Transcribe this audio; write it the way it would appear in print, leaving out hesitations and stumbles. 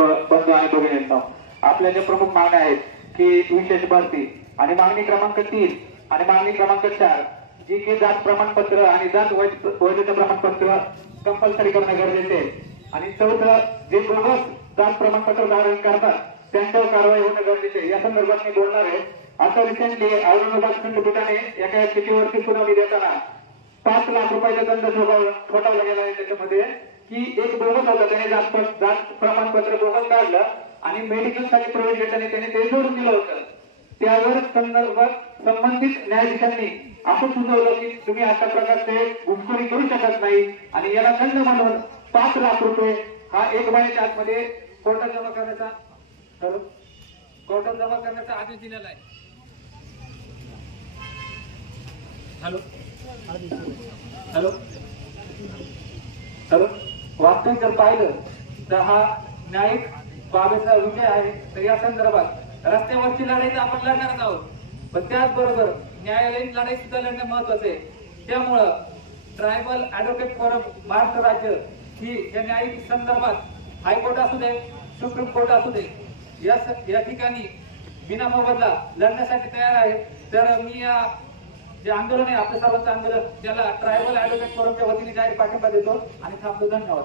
बंधू आणि भगिनींनो, आपल्या ज्या प्रमुख मागण्या आहेत की विशेष भरती आणि मागणी क्रमांक 3 आणि मागणी क्रमांक 4 जी की जात प्रमाणपत्र आणि जात वैधता प्रमाणपत्र कंपल्सरी करणं गरजेचे आहे आणि चौथं जे बोगस जात प्रमाणपत्र धारण करतात त्यांच्यावर कारवाई होणं गरजेचे आहे। या संदर्भात मी बोलणार आहे। आता रिसेंटली औरंगाबाद खंडपीठाने एका याचिकेवरती सुनावणी देताना 5 लाख रुपयाचा दंड ठोठावला गेला आहे। त्याच्यामध्ये की एक बोगस होता, त्याने जात प्रमाणपत्र बोगस काढलं आणि मेडिकल साठी प्रवेश घेताना त्याने ते जोडून दिलं होतं। त्यावर संदर्भात संबंधित न्यायाधीशांनी असं सुचवलं की तुम्ही अशा प्रकारचे घुसखोरी करू शकत नाही आणि याला दंड म्हणून 5 लाख रुपये हा 1 महिन्याच्या आतमध्ये कोर्टात जमा करण्याचा आदेश दिलेला आहे। हॅलो हॅलो हॅलो वास्तविक जर पाहिलं तर हा न्यायिक बाबीचा विषय आहे। तर या संदर्भात रस्त्यावरची लढाई तर आपण लढणारच आहोत, पण त्याचबरोबर न्यायालयीन लढाई सुद्धा लढणं महत्वाचं आहे। त्यामुळं ट्रायबल ऍडव्होकेट फोरम महाराष्ट्र राज्य ही या न्यायिक संदर्भात हायकोर्ट असू दे, सुप्रीम कोर्ट असू दे, या ठिकाणी बिनामोबदला लढण्यासाठी तयार आहे। तर मी या जे आंदोलन आहे आपल्या सर्वांचं आंदोलन, ज्याला ट्रायबल ऍडव्होकेट फोरमच्या वतीने जाहीर पाठिंबा देतो आणि थांबतो। धन्यवाद।